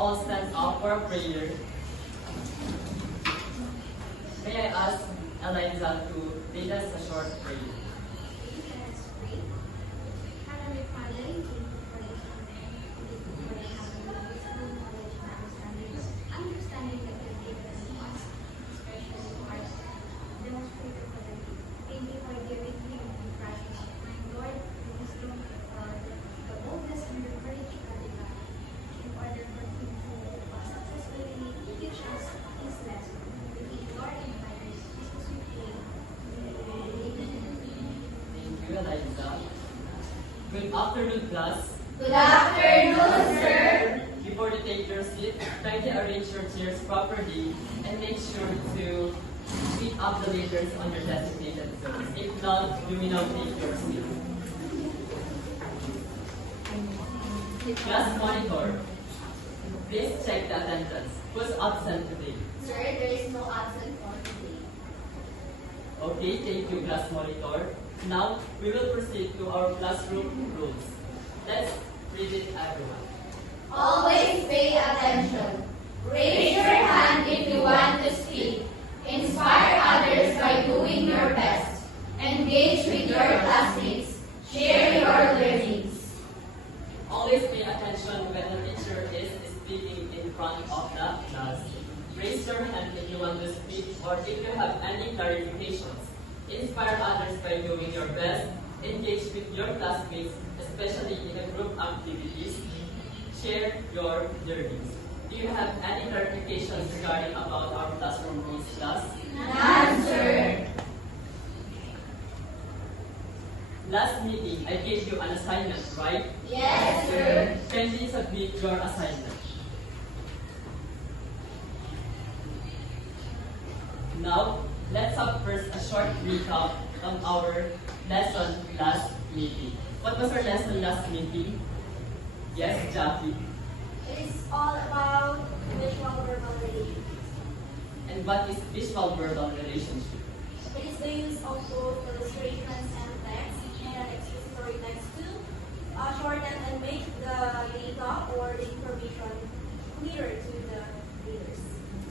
all stand up for a prayer. May I ask Eliza to lead us a short prayer? Good afternoon, class. Good afternoon, sir. Before you take your seat, try to arrange your chairs properly and make sure to keep up the letters on your designated zones. If not, you may now take your seat. Class monitor, please check the attendance. Who's absent today? Sir, there is no absent for today. Okay, thank you, class monitor. Now, we will proceed to our classroom rules. Let's read it, everyone. Always pay attention. Raise your hand if you want to speak. Inspire others by doing your best. Engage with your classmates. Share your learnings. Always pay attention when the teacher is speaking in front of the class. Raise your hand if you want to speak or if you have any clarifications. Inspire others by doing your best. Engage with your classmates, especially in the group activities. Share your learnings. Do you have any clarifications regarding about our classroom rules, class? None, sir. Last meeting, I gave you an assignment, right? Yes, sir. Kindly submit your assignment. Now, let's have first a short recap on our lesson last meeting. What was our lesson last meeting? Yes, Jackie. It's all about visual verbal relations. And what is visual verbal relationship? It is the use of both illustrations and text and expository text to shorten and make the data or the information clearer to the readers.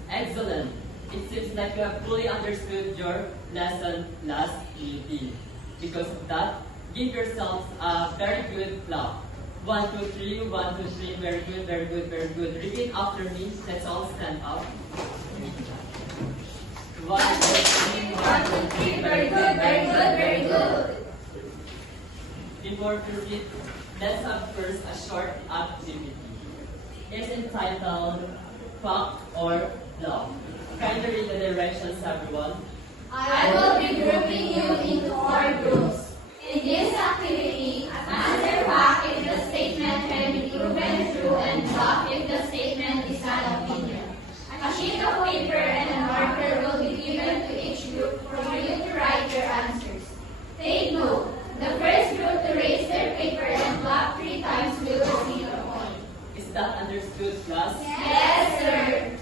Excellent. It seems like you have fully understood your lesson last meeting. Because of that, give yourselves a very good clap. 1, 2, 3, 1, 2, 3, very good, very good, very good. Repeat after me. Let's all stand up. 1, 2, 3, 1, 2, 3, very good, very good, very good. Before we read, let's have first a short activity. It's entitled Fact or Bluff. Kindly read the directions, everyone. I will be grouping you into 4 groups. In this activity, answer fact if the statement can be proven true and bluff if the statement is an opinion. A sheet of paper and a marker will be given to each group for you to write your answers. Take note, the first group to raise their paper and clap 3 times will receive a point. Is that understood, class? Yes, sir.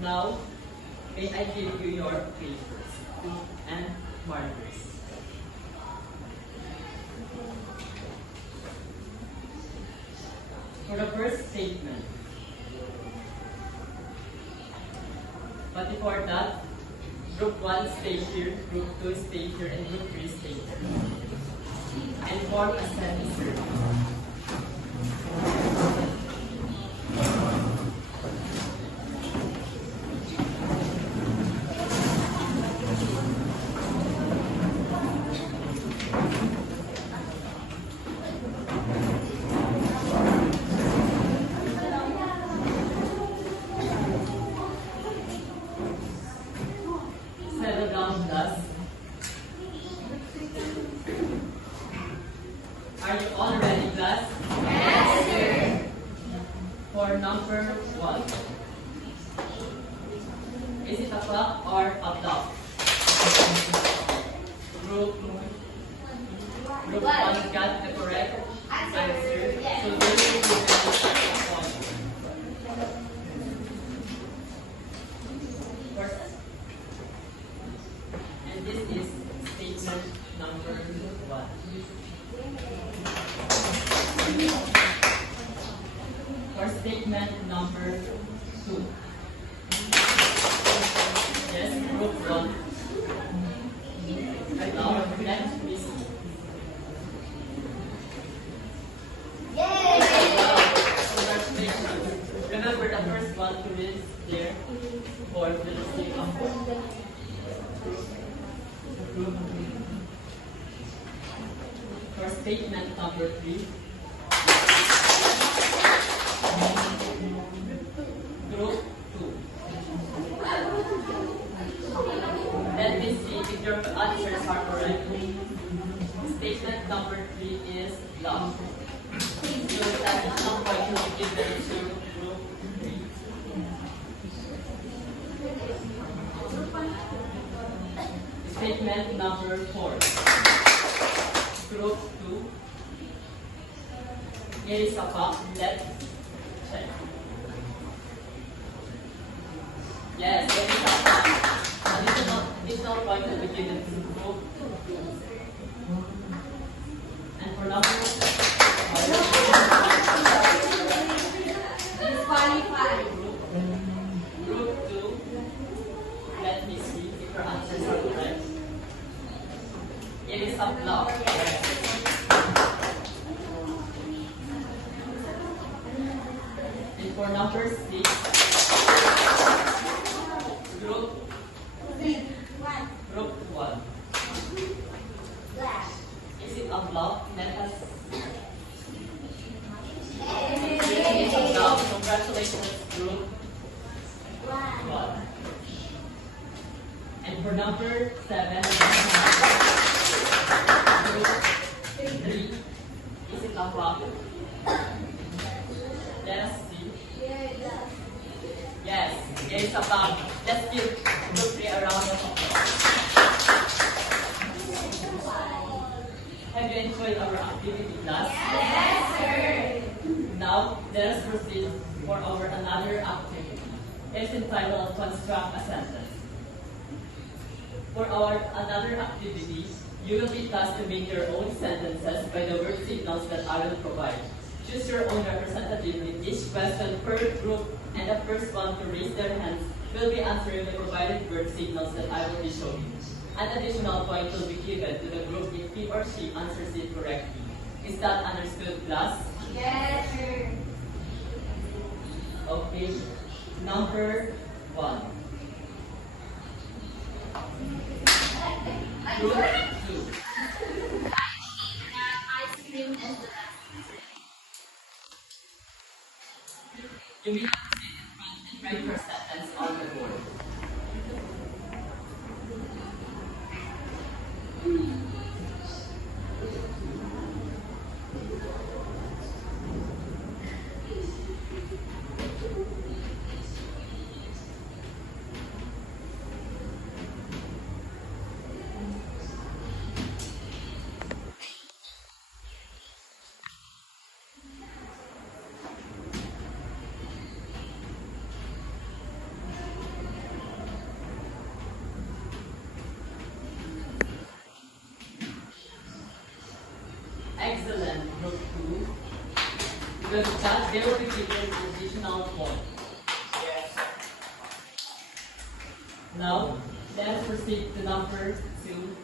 Now, may I give you your papers and markers. For the first statement, but before that, group 1 stay here, group 2 stay here, and group 3 stay here. And form a semicircle. Settle down, class. Are you all ready, class? Yes, sir. For number 1. Is it a clock or a block? Group 1 got the correct answer. Yes. So they will be given a point. First, and this is statement number 1. For statement number 2. Yes, group 1. Right now, let me see. Yay! Congratulations. Remember the first one to is there for the sake of group. For statement number 3. Group 2. Let me see if your answers are correct. Statement number 3 is love. So that is some point to be given to group 3. Statement number 4. Group 2. It is a fact. Let's check. Yes, it is a fact. Additional point will be given to group 2. And for number Disqualified. Group 2, let me see if your answers are correct. It is a block. And for number 6, group 1. Is it a block? Let us see. It is a block. Congratulations, group 1. And for number 7, group 3, is it a block? Let us see. Yes, it is a block. Let's give group 3 a round of applause. Have you enjoyed our activity class? Yes, sir. Now, let us proceed for our another activity. It's entitled Construct a Sentence. For our another activity, you will be tasked to make your own sentences by the word signals that I will provide. Choose your own representative with each question per group, and the first one to raise their hands will be answering the provided word signals that I will be showing. An additional point will be given to the group if he or she answers it correctly. Is that understood, class? Yes, sir. Okay. Number 1. Group 2. Ice cream and the You may have to sit in front and write your sentence on the board. Excellent, group 2. Because of that, they will be given an additional point. Yes. Now, let's proceed to number 2.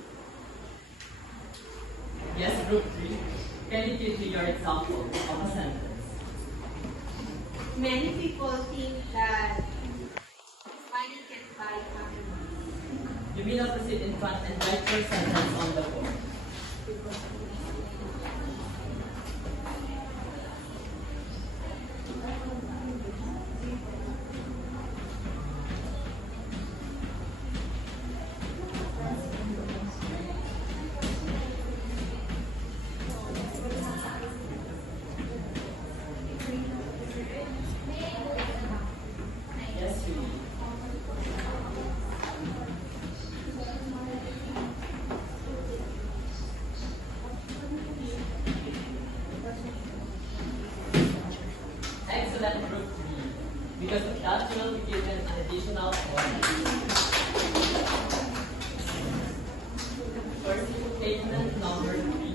Yes, group 3. Can you give me your example of a sentence? Many people think that money can buy happiness. You may now proceed in front and write your sentence on the board. Yes, you may. Excellent, group 3. Because of that, you will be given an additional point. For statement number 3.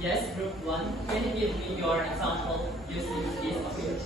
Yes, group 1. Can Can you give me your example using this opinion?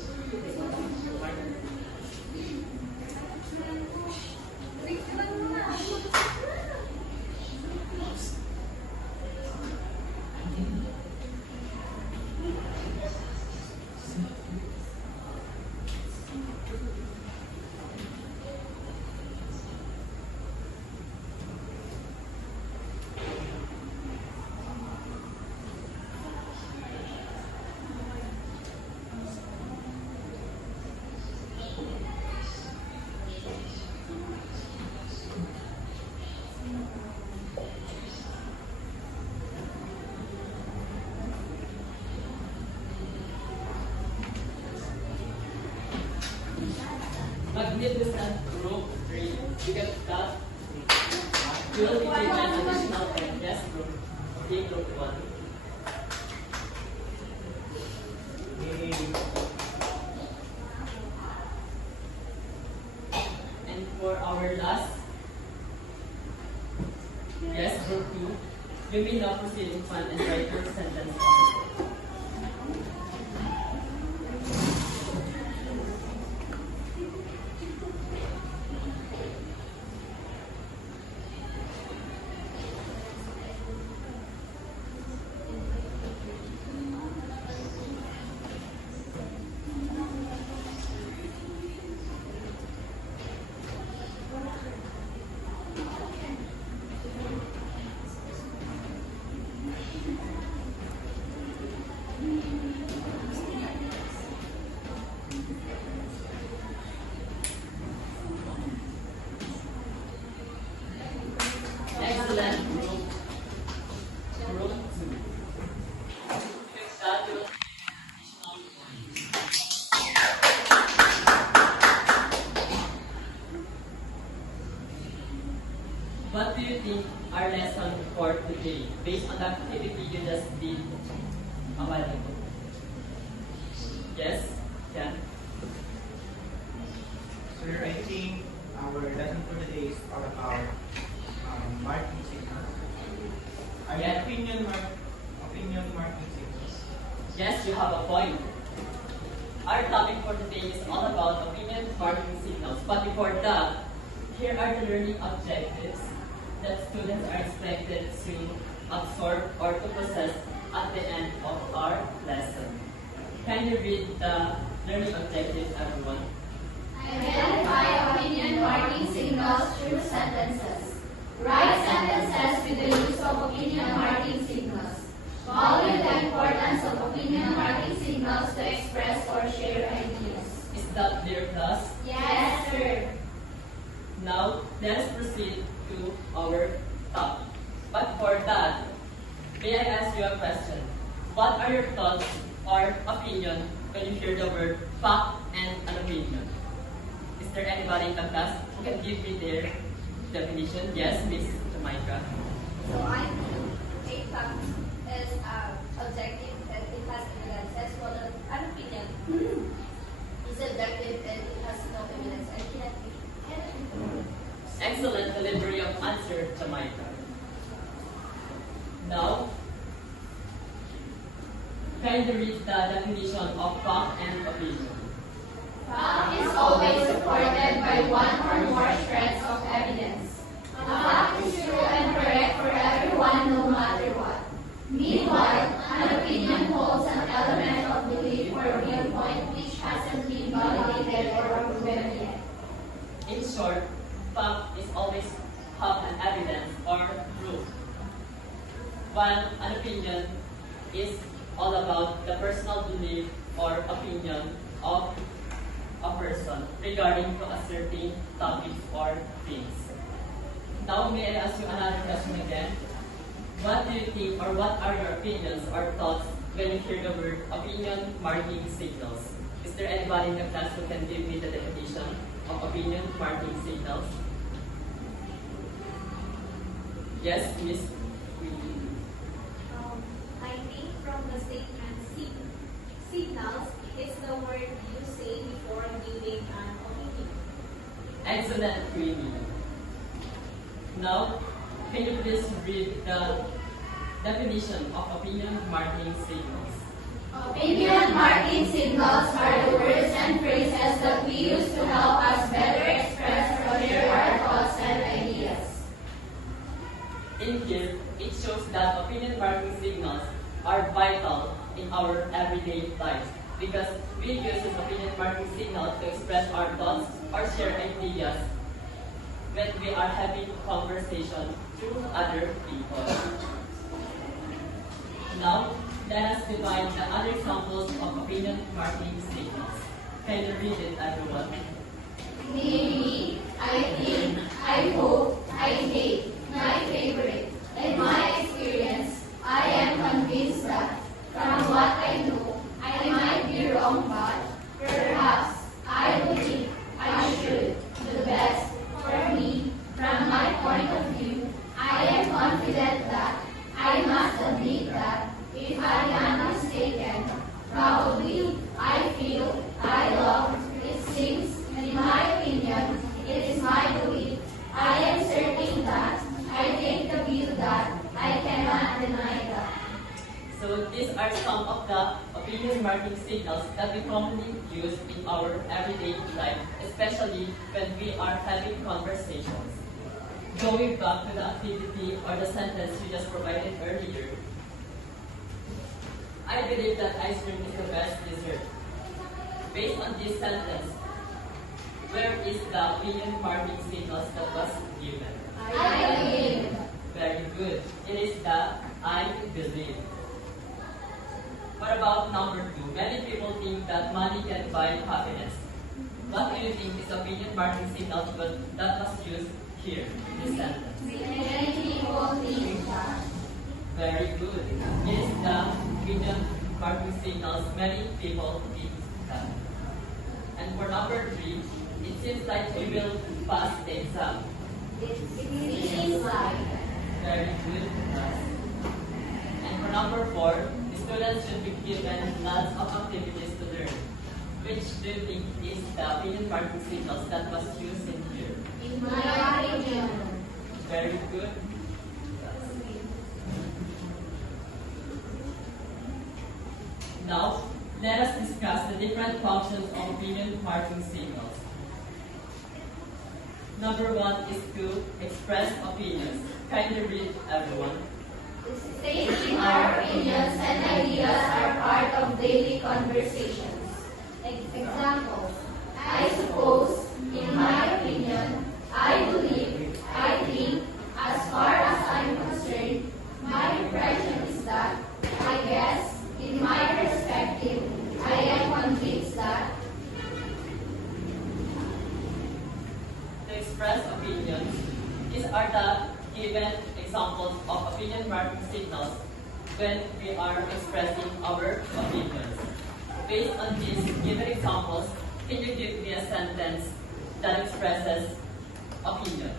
Magnificent group 3. Because that will be given additional point. Yes, group. Okay, group 1. And for our last, yes, group 2. You may now proceed in front and write your sentence on it. Excellent group. Group 2. That will What do you think our lesson for today, based on the activity you just did a while ago? Yes? Jan? Sir, I think our lesson for today is all about marking signals. Yeah. Opinion marking signals. Yes, you have a point. Our topic for today is all about opinion marking signals. But before that, here are the learning objectives that students are expected to absorb or to possess at the end of our lesson. Can you read the learning objectives, everyone? Identify opinion marking signals through sentences. Write sentences with the use of opinion marking signals. Value the importance of opinion marking signals to express or share ideas. Is that clear, class? Yes, sir. Now, let us proceed to our topic. But for that, may I ask you a question? What are your thoughts or opinion when you hear the word fact and an opinion? Is there anybody in the class who can give me their definition? Yes, Miss Jamaica. So I think a fact is objective and it has evidences, while an opinion is subjective and it has no evidence and cannot be. Excellent delivery of answer, Jamaica. Now, can you read the definition of fact and opinion? Fact is always supported by one or more shreds of evidence. A fact is true and correct for everyone no matter what. Meanwhile, an opinion holds an element of belief or viewpoint which hasn't been validated or proven yet. In short, fact is always have an evidence or proof, while an opinion is all about the personal belief or opinion of a person regarding to a certain topic or things. Now, may I ask you another question again? What do you think or what are your opinions or thoughts when you hear the word opinion marking signals? Is there anybody in the class who can give me the definition of opinion marking signals? Yes, Miss. I think from the statement signals, it's the word you say before giving an opinion. Excellent, Queenie. Now, can you please read the definition of opinion marking signals? marking signals are the words and phrases that we use to help us better express or share our thoughts and ideas. In here, it shows that opinion marking signals are vital in our everyday lives because we use this opinion marking signal to express our thoughts or share ideas when we are having conversation to other people. Now, let us define the other examples of opinion marking signals. Can you read it, everyone? Maybe, I think, I hope, I hate, my favorite. In my experience, I am convinced that from what I know, I might be wrong, but perhaps I believe I should. The best for me, from my point of view, I am confident that I must admit that if I am mistaken, probably I feel, I love, it seems, in my opinion, it is my belief. I am certain that I take the view that I cannot deny that. So these are some of the opinion marking signals that we commonly use in our everyday life, especially when we are having conversations. Going back to the activity or the sentence you just provided earlier, I believe that ice cream is the best dessert. Based on this sentence, where is the opinion marking signals that was given? I believe. Very good. It is the I believe. What about number 2? Many people think that money can buy happiness. What do you think is the opinion marking signal that was used here in this sentence? Many people think that. Very good. It is the opinion marking signals many people think that. And for number 3, it seems like we will pass the exam. It seems like. Very good. And for number 4, the students should be given lots of activities to learn. Which do you think is the opinion marking signals that was used in here? In my opinion. Very good. Now, let us discuss the different functions of opinion marking signals. Number 1 is to express opinions. Kindly read, everyone. Stating our opinions and ideas are part of daily conversations. Examples. I suppose, in my opinion, I believe, I think, as far as I'm concerned, my impression is that, I guess, in my perspective, I am convinced that. To express opinions, these are the given examples of opinion marking signals when we are expressing our opinions. Based on these given examples, can you give me a sentence that expresses opinion?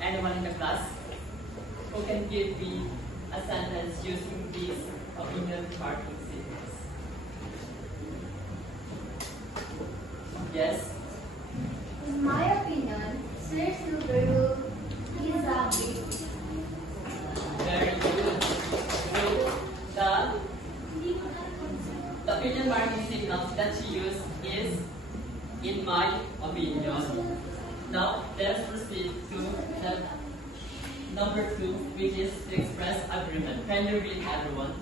Anyone in the class who can give me a sentence using these opinion marking signals? Yes? In my opinion, Sir Silverwood is a big. Very good. So, the opinion marking signals that you use is, in my opinion. Now, let us proceed to the number 2, which is to express agreement. Can you read, everyone?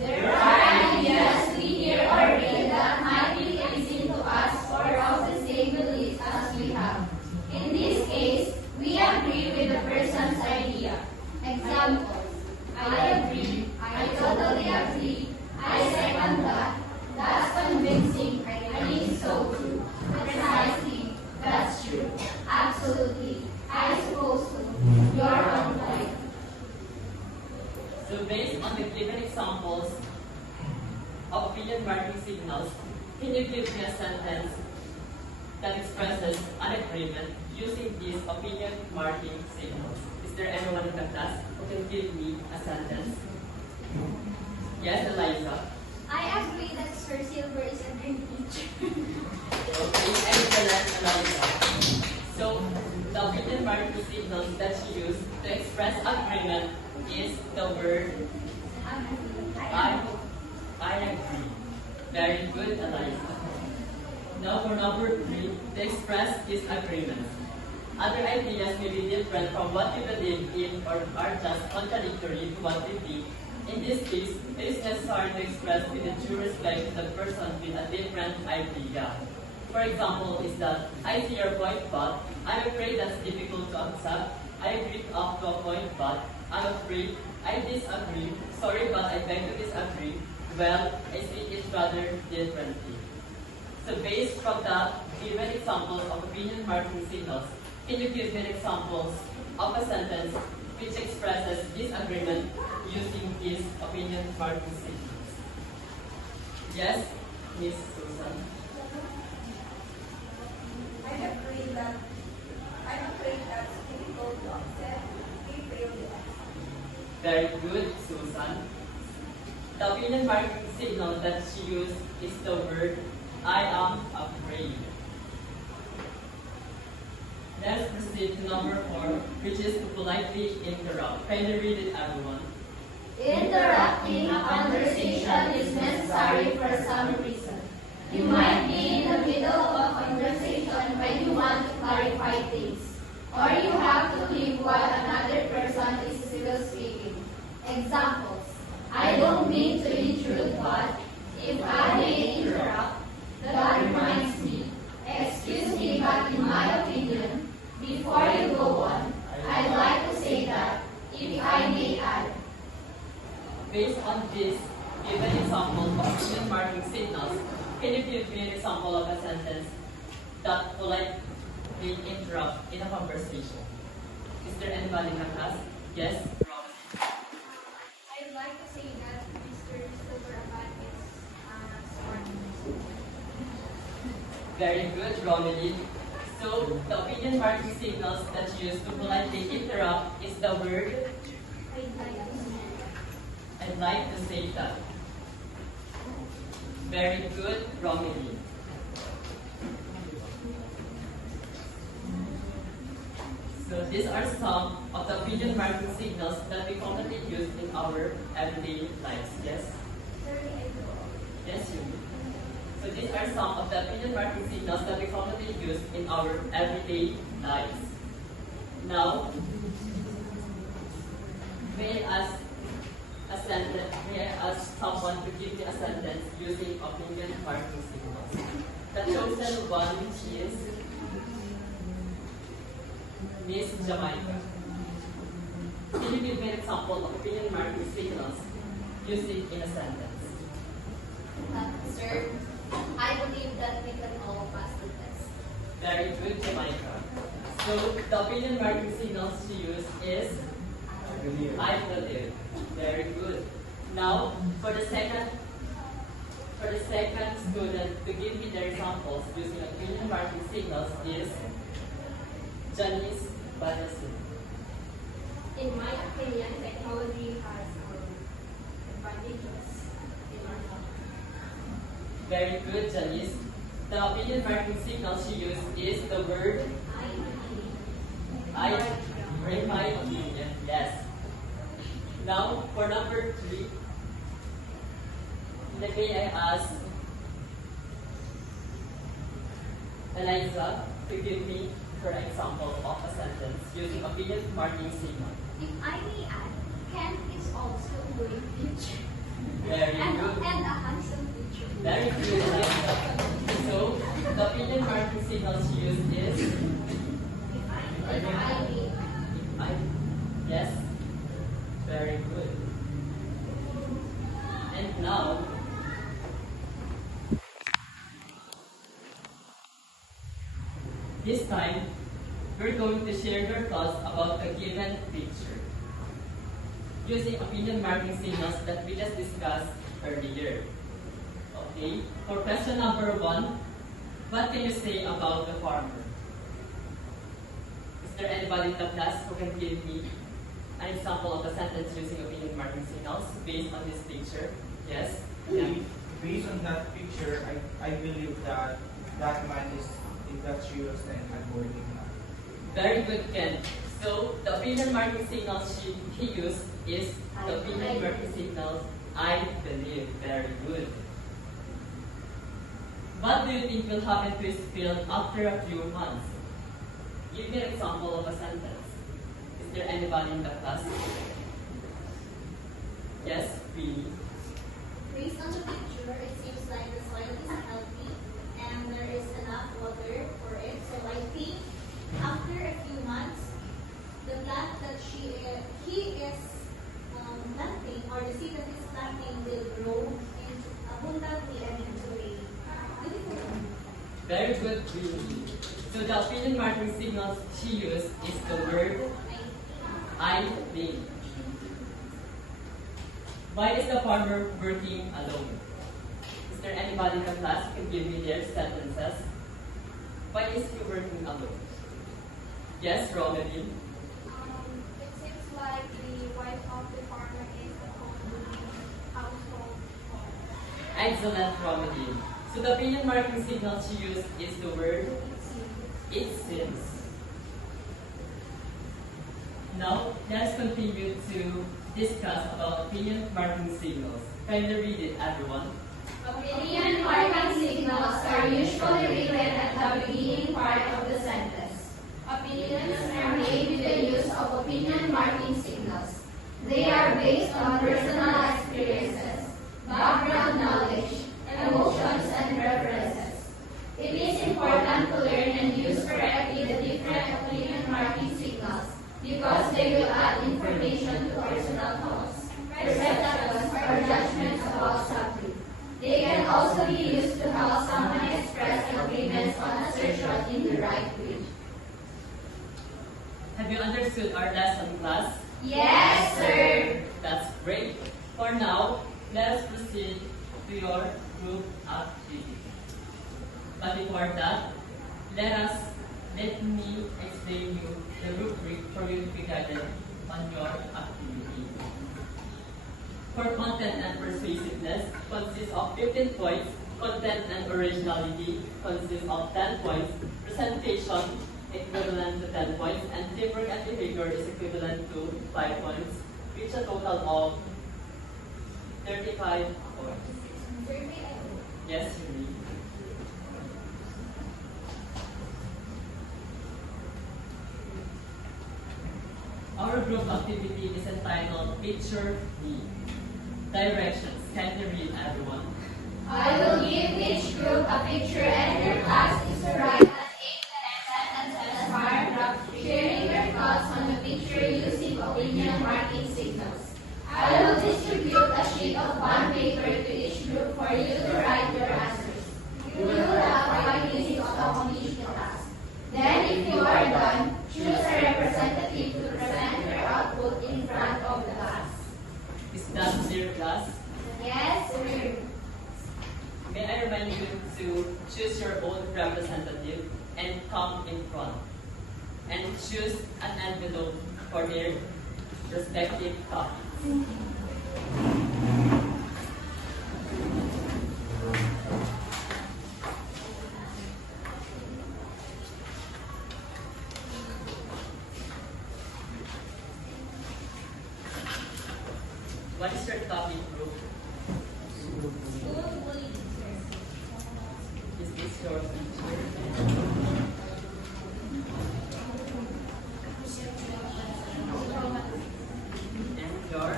There are ideas we hear or read that might be pleasing to us or of the same beliefs as we have. In this case, we agree with the person's idea. Examples. I agree. I totally agree. I second that. That's convincing. I think so too. Precisely. That's true. Absolutely. I suppose so. You're on point. So, based on the given examples of opinion marking signals, can you give me a sentence that expresses an agreement using these opinion marking signals? Is there anyone in the class who can give me a sentence? Yes, Eliza. I agree that Sir Silver is a great teacher. Okay, excellent, Eliza. So, the opinion marking signals that you use to express agreement is the word I agree. Very good, Eliza. Now for number 3, to express disagreement. Other ideas may be different from what you believe in or are just contradictory to what you think. In this case, it is necessary to express with the due respect to the person with a different idea. For example, is that I see your point, but I'm afraid that's difficult to accept. I agree up to a point, but I'm afraid I disagree. Sorry, but I beg to disagree. Well, I see it rather differently. So based from that, given examples of opinion marking signals, can you give me examples of a sentence which expresses disagreement using these opinion marking signals? Yes, Miss Susan. I'm afraid that it's difficult to accept if really accept. Very good, Susan. The opinion marking signal that she used is the word I am afraid. Let's proceed to number 4, which is to politely interrupt. Kindly read it, everyone. Interrupting a conversation is necessary for some reason. You might be in the middle of a conversation when you want to clarify things, or you have to leave while another person is still speaking. Examples: I don't mean to intrude, but if I may interrupt, that reminds me. Excuse me, but in my opinion, before you go on, I'd like to say that, if I may add. Based on this, given example of opinion marking signals, can you give me an example of a sentence that politely interrupt in a conversation? Is there anybody in the class? Yes, Robin. I'd like to say that Mr. Silverabat is smart. Very good, Romilly. So, the opinion marking signals that you use to politely interrupt is the word I'd like to say that. Very good, Romilly. So these are some of the opinion marking signals that we commonly use in our everyday lives. Yes? Yes, you do. So these are some of the opinion marking signals that we commonly use in our everyday lives. Now, may I ask someone to give me a sentence using opinion marking signals? The chosen one is Miss Jamaica. Can you give me an example of opinion marking signals using in a sentence? Sir, I believe that we can all pass the test. Very good, Jamaica. So the opinion marking signals she used is I believe. Very good. Now, for the second student to give me their examples using opinion marking signals is Janice Banasin. In my opinion, technology has advantages in our life. Very good, Janice. The opinion marking signal she used is the word I bring my opinion. Yes. Now, for number 3, may I ask Eliza to give me her example of a sentence using opinion marking signal. If I may add, Ken is also doing future. Very And good. a handsome future. Very good, Eliza. So, the opinion marking signal she used is If I may. I. Yes. Very good. And now, this time, we're going to share your thoughts about a given picture using opinion marking signals that we just discussed earlier. Okay, for question number 1, what can you say about the farmer? Is there anybody in the class who can give me an example of a sentence using opinion marking signals based on this picture? Yes? Yeah. Based on that picture, I believe that that man is industrious and hardworking man. Very good, Ken. So, the opinion marking signals he used is the opinion marking signals I believe. Very good. What do you think will happen to his field after a few months? Give me an example of a sentence. Is there anybody in the class? Yes, Queenie. Based on the picture, it seems like the soil is healthy and there is enough water for it. So I think after a few months, the plant that he is planting, or the seed that he's planting, will grow into abundantly and into a beautiful. Very good, Queenie. So the opinion marking signals she used is the word I think. Why is the farmer working alone? Is there anybody in the class who can give me their sentences? Why is he working alone? Yes, Romeline. It seems like the wife of the farmer is at home doing household chores. Excellent, Romeline. So the opinion marking signal she used is the word it seems. Now, let's continue to discuss about opinion marking signals. Kindly read it, everyone. Opinion marking signals are usually written at the beginning part of the sentence. Opinions are made with the use of opinion marking signals. They are based on personal experiences, background knowledge, emotions, and preferences. It is important to learn and use correctly the different opinion marking signals because they will add information to personal thoughts, perceptions, or judgments about something. They can also be used to help someone express agreements on assertion in the right way. Have you understood our lesson, class? Yes, sir. That's great. For now, let us proceed to your group activity. But before that, let me explain you the rubric for you to be guided on your activity. For content and persuasiveness consists of 15 points, content and originality consists of 10 points, presentation equivalent to 10 points, and teamwork and behavior is equivalent to 5 points, which a total of 35 points. Yes, Yuri. Our group activity is entitled Picture Me. Directions. Can you read, everyone? I will give each group a picture and your task is to write an 8 sentences paragraph sharing your thoughts on the picture using opinion marking signals. I will distribute a sheet of bond paper to each group for you to write your answers. You will have 5 minutes to complete the task. Then, if you are done, choose a representative to present your output in front of the class. Is that clear, class? Yes, sir. May I remind you to choose your own representative and come in front. And choose an envelope for their respective topics. What is your topic, group? Is this your teacher? And your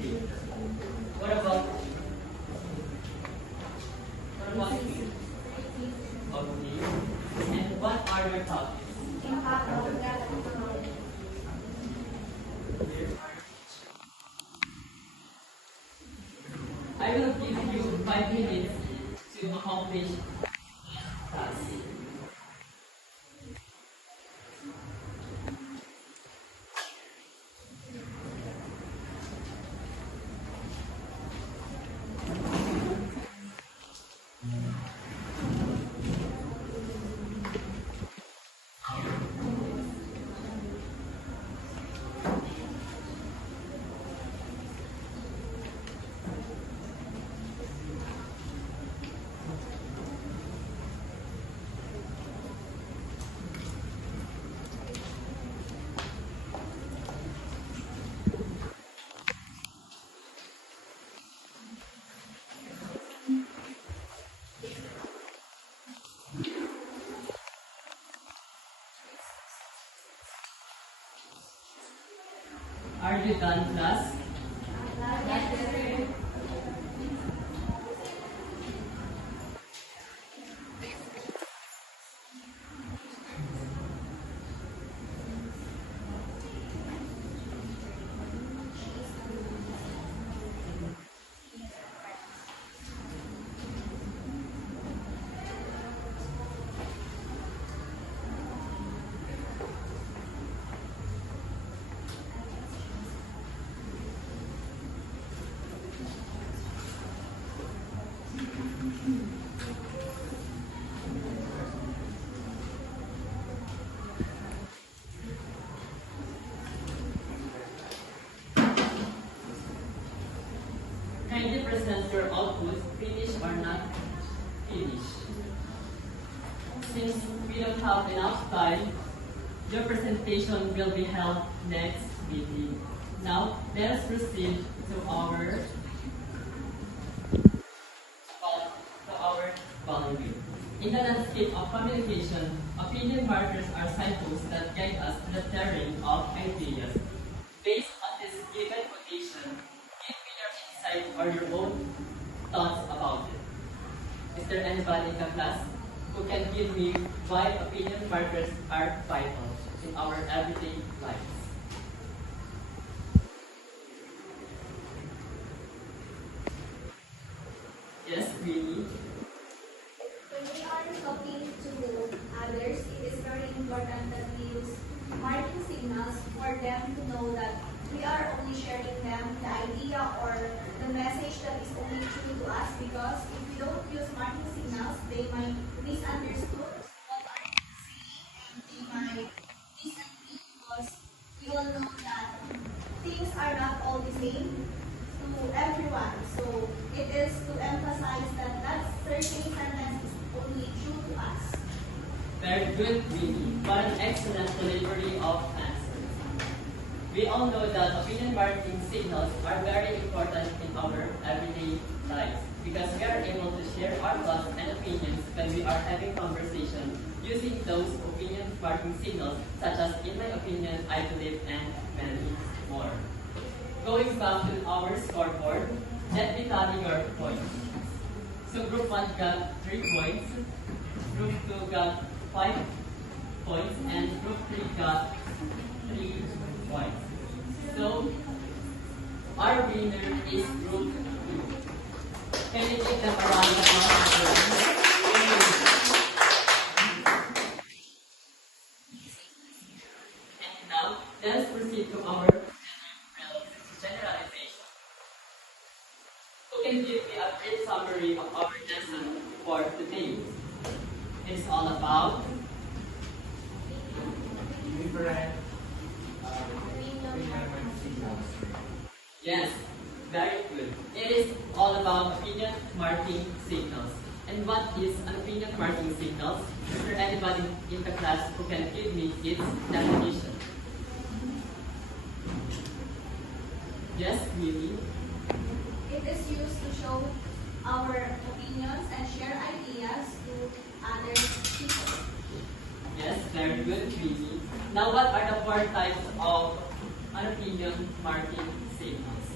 teacher. What about you? Okay. And what are your topics? I will give you 5 minutes to accomplish task. you done, class? Kindly present your output, finished or not finished. Since we don't have enough time, your presentation will be held next meeting. Now, let us proceed to our value. In the landscape of communication, opinion markers are signposts that guide us to the terrain of ideas. Based on this given quotation, give me your insight or your own thoughts about it. Is there anybody in the class who can give me why opinion markers are vital in our everyday lives? Yes, really? When we are talking to others, it is very important that we use marking signals for them to know that we are only sharing them the idea or the message that is only true to us, because if we don't use marking signals, they might misunderstood what are saying and they might disagree, because we all know that things are not all the same to everyone. So it is to emphasize that that certain sentence is only true to us. Very good, Winnie. What an excellent delivery of answers. We all know that opinion marking signals are very important in our everyday lives because we are able to share our thoughts and opinions when we are having conversation using those opinion marking signals such as in my opinion, I believe, and many more. Going back to our scoreboard, let me tally your points. So group 1 got 3 points, group 2 got 5 points, and group 3 got 3 points. So our winner is group 2. Can you take them around the applause? And now, let us proceed to our generalization. Who can give me a brief summary of our lesson for today? It's all about Different opinion signals. yes, very good. It is all about opinion marking signals. And what is an opinion marking signals? Is there anybody in the class who can give me its definition? Yes, really? It is used to show our opinions and share ideas to other people. Yes, very good, really. Now, what are the 4 types of an opinion marking signals?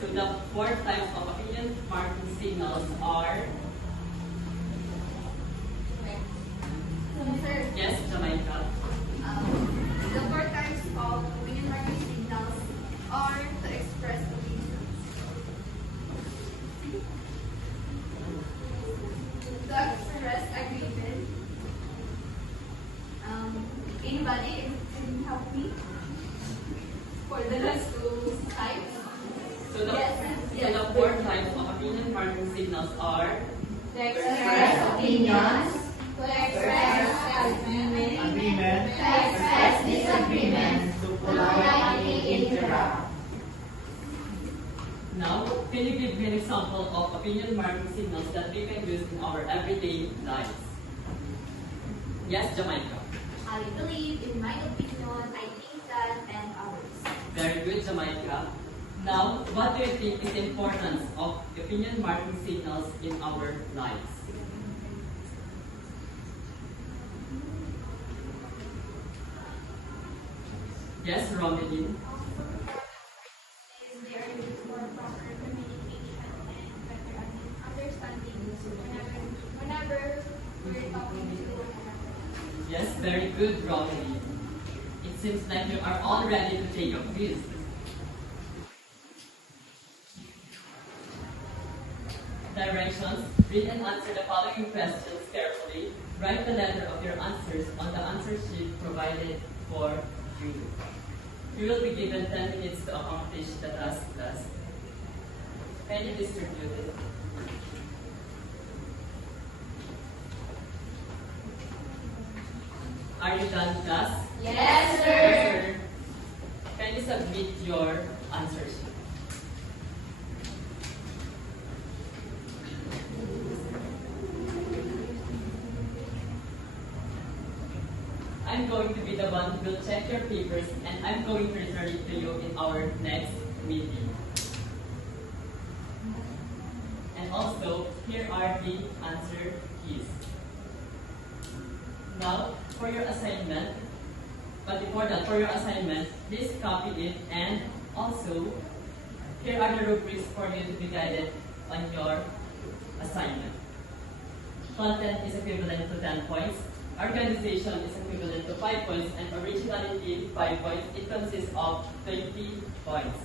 So the 4 types of opinion marking signals are, Sir, yes, Jamaica, the 4 types of opinion marking signals are to express opinions, to express agreement. Anybody can help me for the last 2 types? so the, Yes. so the 4 types of opinion marking signals are, To express opinions, To express agreement, Agreement. to express disagreement, To to politely interrupt. now, can you give me an example of opinion marking signals that we can use in our everyday lives? Yes, Jamaica. I believe, in my opinion, I think that, and others. Very good, Jamaica. Now, what do you think is the importance of opinion marking signals in our lives? Yes, Romeline? Is there for proper communication and better understanding whenever we're talking to one another? Yes, very good, Romeline. It seems like you are all ready to take a quiz. Directions. Read and answer the following questions carefully. Write the letter of your answers on the answer sheet provided for you. You will be given 10 minutes to accomplish the task. Can you distribute it? Are you done, class? Yes, sir. Can you submit your answer sheet? I'm going to be the one who will check your papers and I'm going to return it to you in our next meeting. And also, here are the answer keys. Now, for your assignment, but before that, for your assignment, please copy it and also, here are the rubrics for you to be guided on your assignment. Content is equivalent to 10 points. Organization is equivalent to 5 points, and originality 5 points. It consists of 20 points.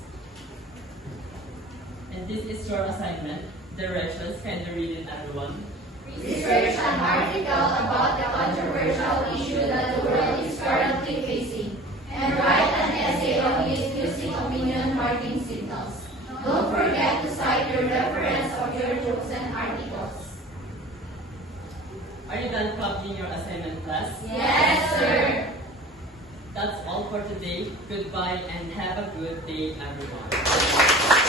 And this is your assignment. Directions, can you read it, everyone? Research an article about the controversial issue that the world is currently facing, and write an essay on it using opinion marking signals. Don't forget to cite the reference of your books and articles. Are you done copying your assignment, class? Yes, sir. That's all for today. Goodbye and have a good day, everyone.